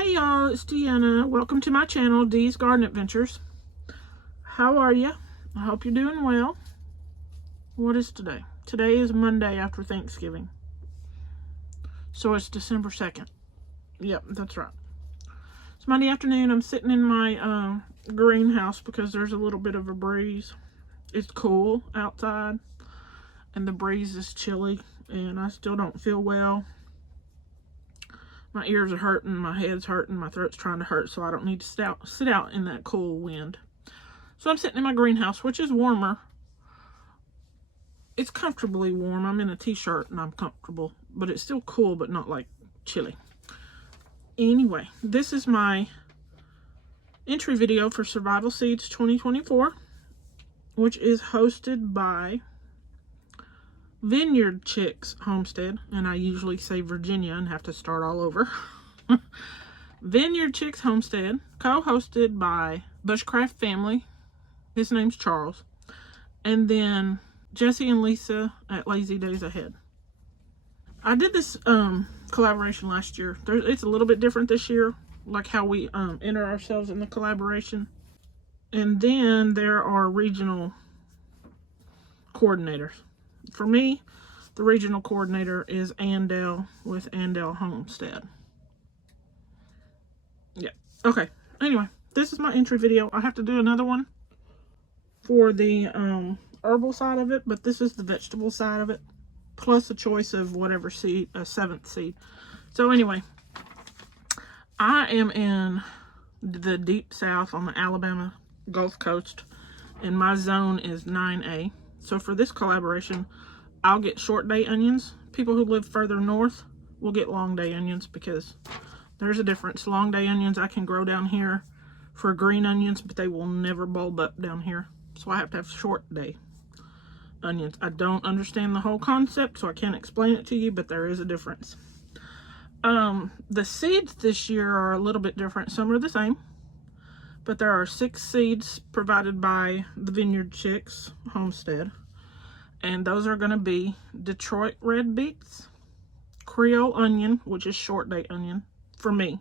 Hey y'all, it's Deanna. Welcome to my channel, Dee's Garden Adventures. How are you? I hope you're doing well. What is today? Today is Monday after Thanksgiving. So it's December 2nd. Yep, that's right. It's Monday afternoon. I'm sitting in my greenhouse because there's a little bit of a breeze. It's cool outside and the breeze is chilly and I still don't feel well. My ears are hurting, my head's hurting, my throat's trying to hurt, so I don't need to sit out in that cool wind. So I'm sitting in my greenhouse, which is warmer. It's comfortably warm. I'm in a t-shirt and I'm comfortable, but it's still cool, but not like chilly. Anyway, this is my entry video for Survival Seeds 2024, which is hosted by Vineyard Chicks Homestead, and I usually say Virginia and have to start all over. Vineyard Chicks Homestead, co-hosted by Bushcraft Family. His name's Charles. And then Jesse and Lisa at Lazy Days Ahead. I did this collaboration last year. It's a little bit different this year, like how we enter ourselves in the collaboration. And then there are regional coordinators. For me, the regional coordinator is Andell with Andell Homestead. Yeah. Okay. Anyway, this is my entry video. I have to do another one for the herbal side of it, but this is the vegetable side of it, plus a choice of whatever seed, a 7th seed. So anyway, I am in the deep south on the Alabama Gulf Coast, and my zone is 9A. So for this collaboration, I'll get short day onions. People who live further north will get long day onions because there's a difference. Long day onions I can grow down here for green onions, but they will never bulb up down here. So I have to have short day onions. I don't understand the whole concept, so I can't explain it to you, but there is a difference. The seeds this year are a little bit different. Some are the same, but there are 6 seeds provided by the Vineyard Chicks Homestead. And those are going to be Detroit red beets, Creole onion, which is short day onion for me,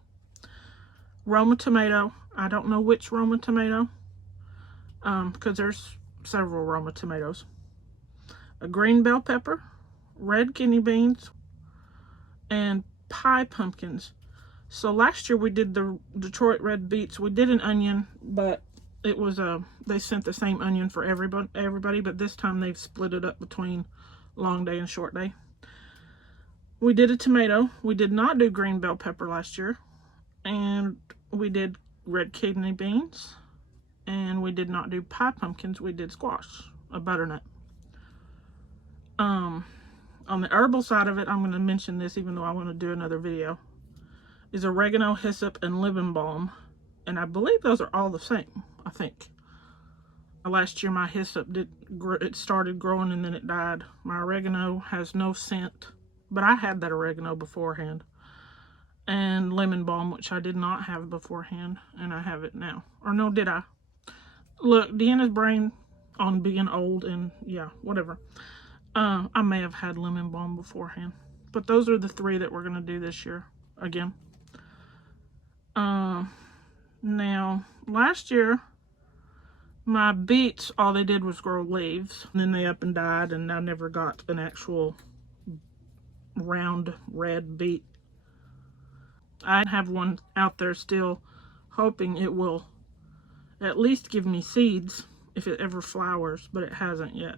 Roma tomato. I don't know which Roma tomato, because there's several Roma tomatoes. A green bell pepper, red kidney beans, and pie pumpkins. So last year we did the Detroit red beets. We did an onion, but it was they sent the same onion for everybody, but this time they've split it up between long day and short day. We did a tomato. We did not do green bell pepper last year, and we did red kidney beans, and we did not do pie pumpkins. We did squash, a butternut. On the herbal side of it, I'm going to mention this even though I want to do another video, is oregano, hyssop, and lemon balm. And I believe those are all the same, I think. Last year my hyssop it started growing and then it died. My oregano has no scent, but I had that oregano beforehand. And lemon balm, which I did not have beforehand, and I have it now. Or no, did I? Look, Deanna's brain on being old and yeah, whatever. I may have had lemon balm beforehand. But those are the 3 that we're going to do this year again. Now, last year, my beets, all they did was grow leaves. And then they up and died, and I never got an actual round red beet. I have one out there still, hoping it will at least give me seeds if it ever flowers, but it hasn't yet.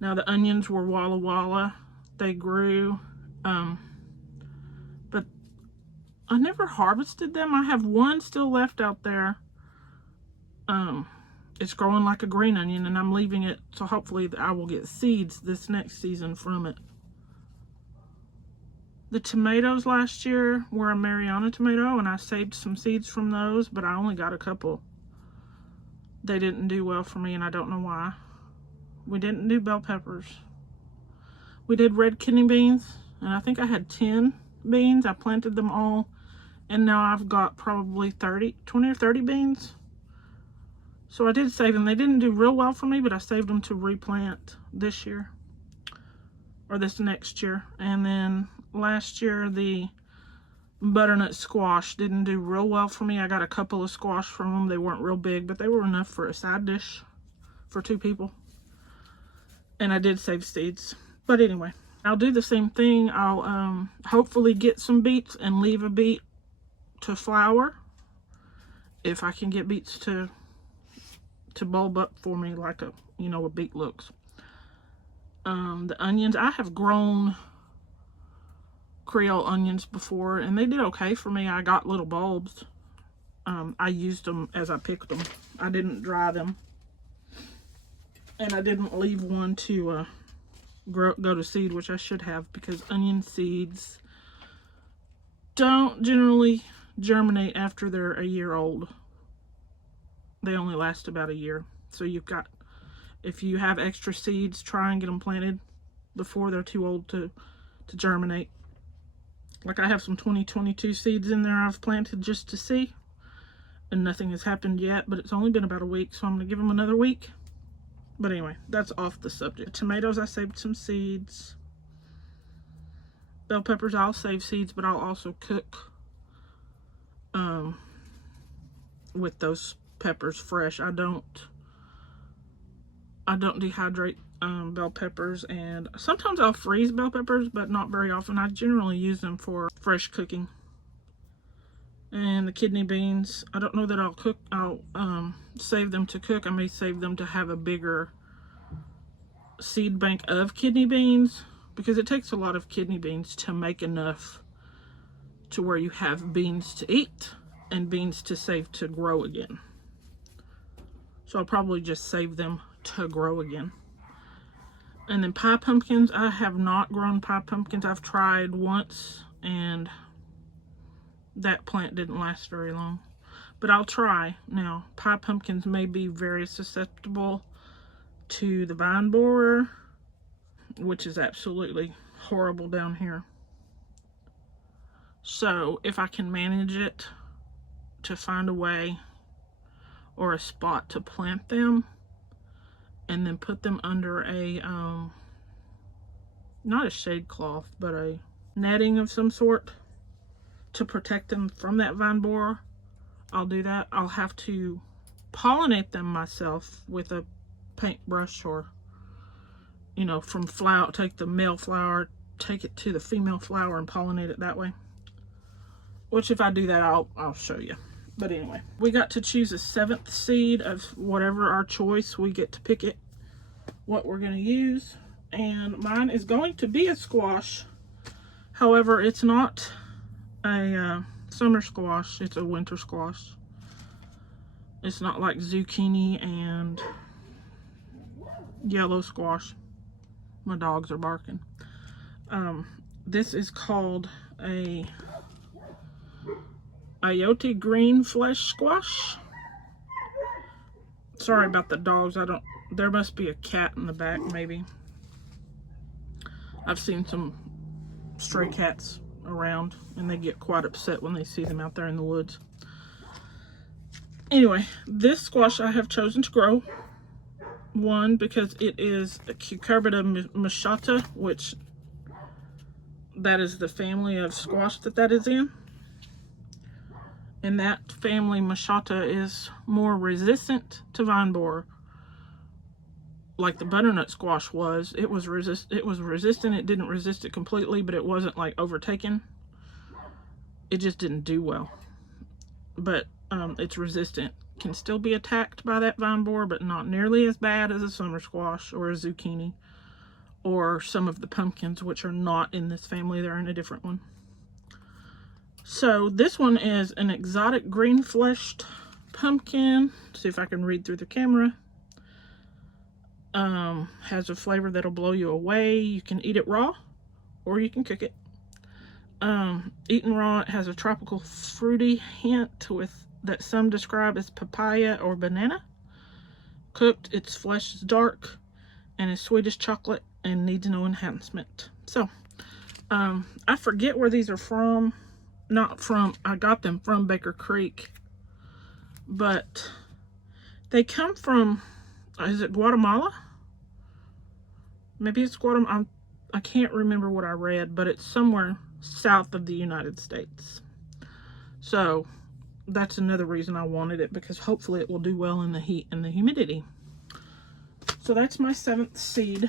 Now, the onions were Walla Walla. They grew, but I never harvested them. I have one still left out there. It's growing like a green onion, and I'm leaving it, so hopefully I will get seeds this next season from it. The tomatoes last year were a Mariana tomato, and I saved some seeds from those, but I only got a couple. They didn't do well for me, and I don't know why. We didn't do bell peppers. We did red kidney beans, and I think I had 10 beans. I planted them all, and now I've got probably 20 or 30 beans. So I did save them. They didn't do real well for me, but I saved them to replant this year, or this next year. And then last year, the butternut squash didn't do real well for me. I got a couple of squash from them. They weren't real big, but they were enough for a side dish for 2 people. And I did save seeds. But anyway, I'll do the same thing. I'll hopefully get some beets and leave a beet to flower. If I can get beets to bulb up for me like a, you know, a beet looks. The onions, I have grown Creole onions before, and they did okay for me. I got little bulbs. I used them as I picked them. I didn't dry them. And I didn't leave one to go to seed, which I should have, because onion seeds don't generally germinate after they're a year old. They only last about a year. So you've got, if you have extra seeds, try and get them planted before they're too old to germinate. Like I have some 2022 seeds in there I've planted just to see, and nothing has happened yet, but it's only been about a week, so I'm going to give them another week. But anyway, that's off the subject. Tomatoes, I saved some seeds. Bell peppers, I'll save seeds, but I'll also cook with those peppers fresh. I don't dehydrate bell peppers, and sometimes I'll freeze bell peppers, but not very often. I generally use them for fresh cooking. And the kidney beans, I don't know that I'll save them to cook. I may save them to have a bigger seed bank of kidney beans, because it takes a lot of kidney beans to make enough to where you have beans to eat and beans to save to grow again. So I'll probably just save them to grow again. And then pie pumpkins, I have not grown pie pumpkins. I've tried once, and that plant didn't last very long. But I'll try. Now, pie pumpkins may be very susceptible to the vine borer, which is absolutely horrible down here. So, if I can manage it to find a way or a spot to plant them, and then put them under a, not a shade cloth, but a netting of some sort to protect them from that vine borer, I'll do that. I'll have to pollinate them myself with a paintbrush, or, you know, from flower, take the male flower, take it to the female flower and pollinate it that way. Which, if I do that, I'll show you. But anyway, we got to choose a 7th seed of whatever our choice. We get to pick it, what we're going to use. And mine is going to be a squash. However, it's not a summer squash. It's a winter squash. It's not like zucchini and yellow squash. My dogs are barking. This is called a Ayote green flesh squash. Sorry about the dogs. There must be a cat in the back, maybe. I've seen some stray cats around, and they get quite upset when they see them out there in the woods. Anyway, this squash I have chosen to grow. One, because it is a Cucurbita machata, which that is the family of squash that is in. And that family, machata, is more resistant to vine borer, like the butternut squash was. It was resistant. It didn't resist it completely, but it wasn't like overtaken. It just didn't do well. But it's resistant. Can still be attacked by that vine borer, but not nearly as bad as a summer squash or a zucchini or some of the pumpkins, which are not in this family. They're in a different one. So this one is an exotic green fleshed pumpkin. See if I can read through the camera. Has a flavor that'll blow you away. You can eat it raw, or you can cook it. Eaten raw, it has a tropical fruity hint that some describe as papaya or banana. Cooked, its flesh is dark and is sweet as chocolate and needs no enhancement. So, I forget where these are from. I got them from Baker Creek, but they come from, is it Guatemala? Maybe it's Guatemala. I can't remember what I read, but it's somewhere south of the United States. So that's another reason I wanted it, because hopefully it will do well in the heat and the humidity. So that's my 7th seed.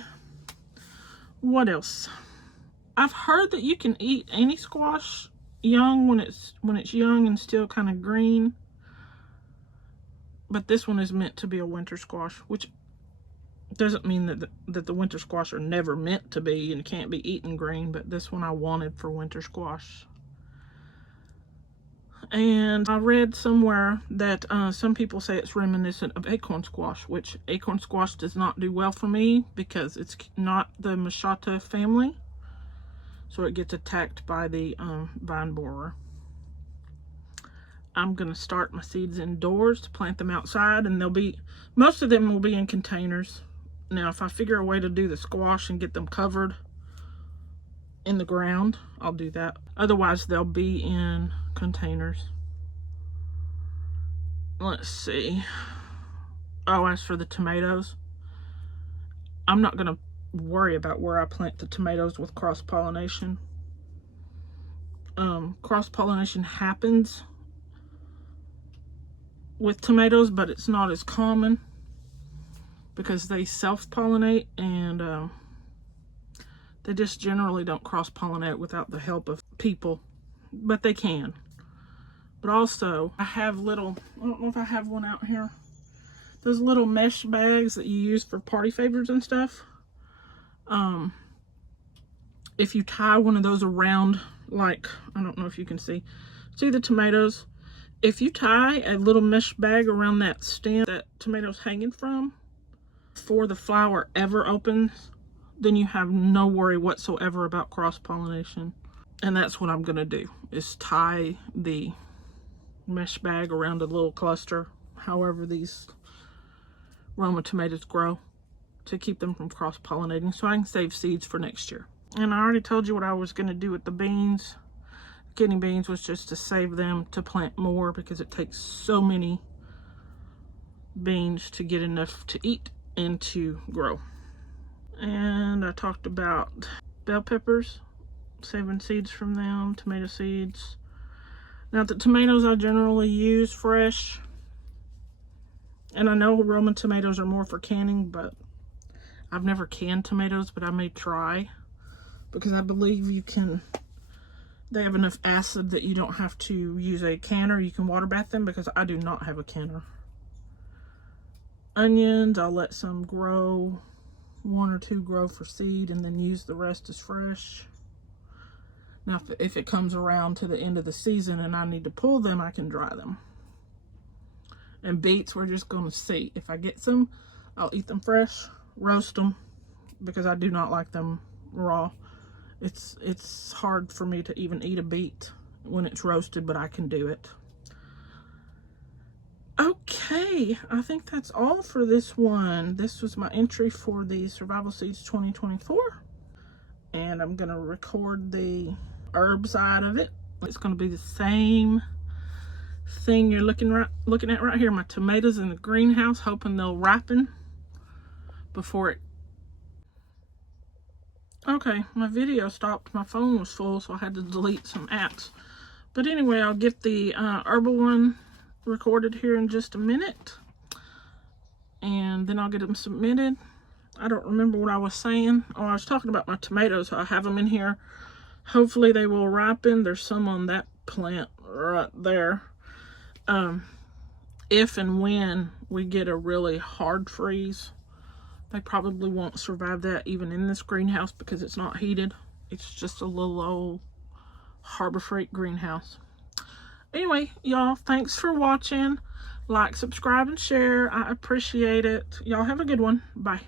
What else? I've heard that you can eat any squash young when it's young and still kind of green. But this one is meant to be a winter squash, which doesn't mean that the winter squash are never meant to be and can't be eaten green, but this one I wanted for winter squash. And I read somewhere that some people say it's reminiscent of acorn squash, which acorn squash does not do well for me because it's not the Machata family. So it gets attacked by the vine borer. I'm going to start my seeds indoors to plant them outside, and most of them will be in containers. Now, if I figure a way to do the squash and get them covered in the ground, I'll do that. Otherwise, they'll be in containers. Let's see. Oh, as for the tomatoes, I'm not going to worry about where I plant the tomatoes with cross-pollination. Cross-pollination happens with tomatoes, but it's not as common because they self-pollinate, and they just generally don't cross-pollinate without the help of people, but they can. But also, I have I don't know if I have one out here, those little mesh bags that you use for party favors and stuff. If you tie one of those around, like, I don't know if you can see the tomatoes. If you tie a little mesh bag around that stem that tomato's hanging from before the flower ever opens, then you have no worry whatsoever about cross-pollination. And that's what I'm gonna do, is tie the mesh bag around a little cluster, however these Roma tomatoes grow, to keep them from cross-pollinating, so I can save seeds for next year. And I already told you what I was going to do with the beans. Kidney beans was just to save them to plant more, because it takes so many beans to get enough to eat and to grow. And I talked about bell peppers, saving seeds from them, tomato seeds. Now, the tomatoes I generally use fresh. And I know Roman tomatoes are more for canning, but I've never canned tomatoes, but I may try, because I believe they have enough acid that you don't have to use a canner. You can water bath them, because I do not have a canner. Onions, I'll let some grow, 1 or 2 grow for seed, and then use the rest as fresh. Now, if it comes around to the end of the season and I need to pull them, I can dry them. And beets, we're just going to see. If I get some, I'll eat them fresh, roast them, because I do not like them raw. It's hard for me to even eat a beet when it's roasted, but I can do it. Okay, I think that's all for this one. This was my entry for the Survival Seeds 2024. And I'm going to record the herb side of it. It's going to be the same thing you're looking at right here. My tomatoes in the greenhouse, hoping they'll ripen before it. Okay, my video stopped. My phone was full, so I had to delete some apps. But anyway, I'll get the herbal one recorded here in just a minute, and then I'll get them submitted. I don't remember what I was saying. Oh, I was talking about my tomatoes. I have them in here. Hopefully they will ripen. There's some on that plant right there. If and when we get a really hard freeze, they probably won't survive that even in this greenhouse, because it's not heated. It's just a little old Harbor Freight greenhouse. Anyway, y'all, thanks for watching. Like, subscribe, and share. I appreciate it. Y'all have a good one. Bye.